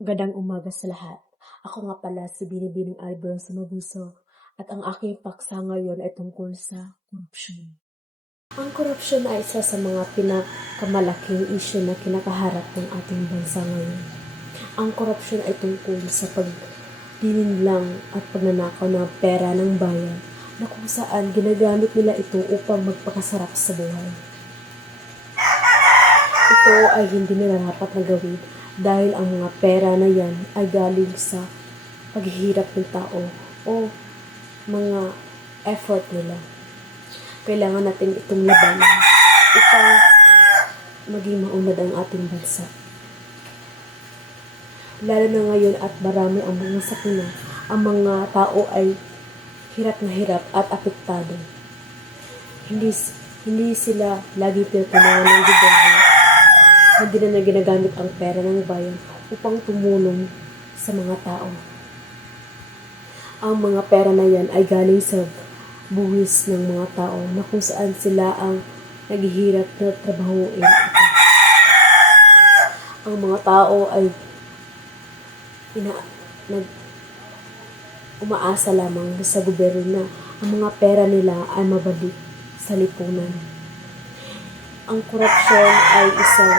Magandang umaga sa lahat. Ako nga pala si Binibining Albert Sumabuso at ang aking paksa ngayon ay tungkol sa korupsyon. Ang korupsyon ay isa sa mga pinakamalaking isyu na kinakaharap ng ating bansa ngayon. Ang korupsyon ay tungkol sa pagdininlang at pagnanakaw ng pera ng bayan na kung saan ginagamit nila ito upang magpakasarap sa buhay. Ito ay hindi nila dapat na gawin dahil ang mga pera na yan ay galing sa paghihirap ng tao o mga effort nila. Kailangan natin itong labanan upang maging maunlad ang ating bansa. Lalo na ngayon at marami ang mga sakuna, ang mga tao ay hirap na hirap at apektado. Hindi sila lagi pinatulungan ng gobyerno. Hindi na ginagamit ang pera ng bayan upang tumulong sa mga tao. Ang mga pera na yan ay galing sa buwis ng mga tao na kung saan sila ang naghihirap na trabahuin ito. Ang mga tao ay umaasa lamang sa gobyerno na ang mga pera nila ay mabalik sa lipunan. Ang korupsyon ay isang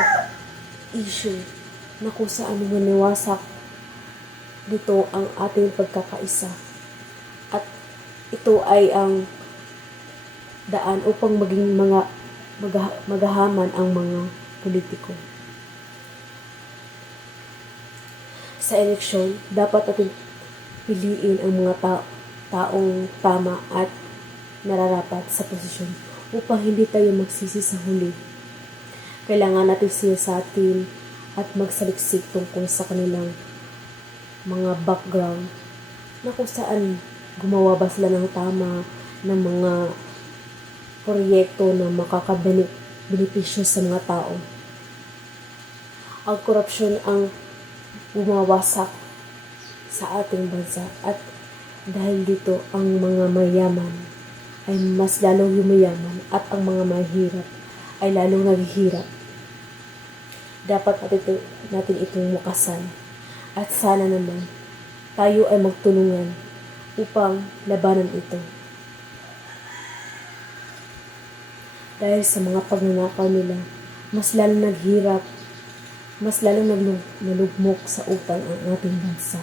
issue na kung saan maniwasak dito ang ating pagkakaisa. At ito ay ang daan upang maging magahaman ang mga politiko. Sa eleksyon, dapat natin piliin ang mga taong tama at nararapat sa posisyon upang hindi tayo magsisi sa huli. Kailangan natin siyasatin at magsaliksik tungkol sa kanilang mga background na kung saan gumawa ba sila ng tama ng mga proyekto na makakabenepisyo sa mga tao. Ang korupsyon ang bumawasak sa ating bansa at dahil dito ang mga mayaman ay mas lalong yumayaman at ang mga mahirap ay lalong naghihirap. Dapat natin itong wakasan at sana naman tayo ay magtulungan upang labanan ito. Dahil sa mga pagnanakaw nila, mas lalong naghirap, mas lalong nalugmok sa utang ang ating bansa.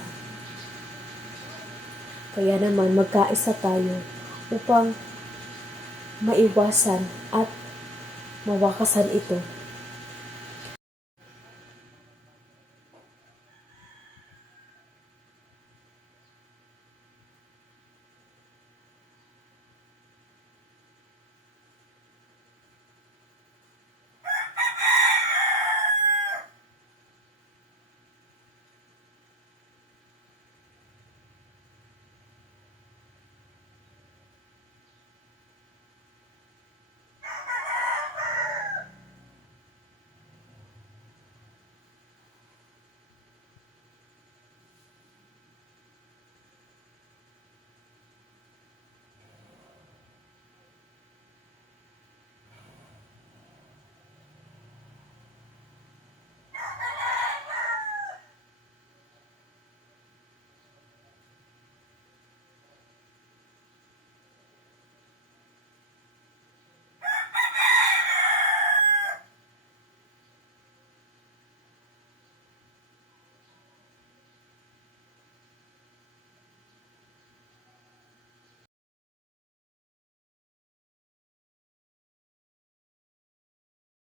Kaya naman magkaisa tayo upang maiwasan at mawakasan ito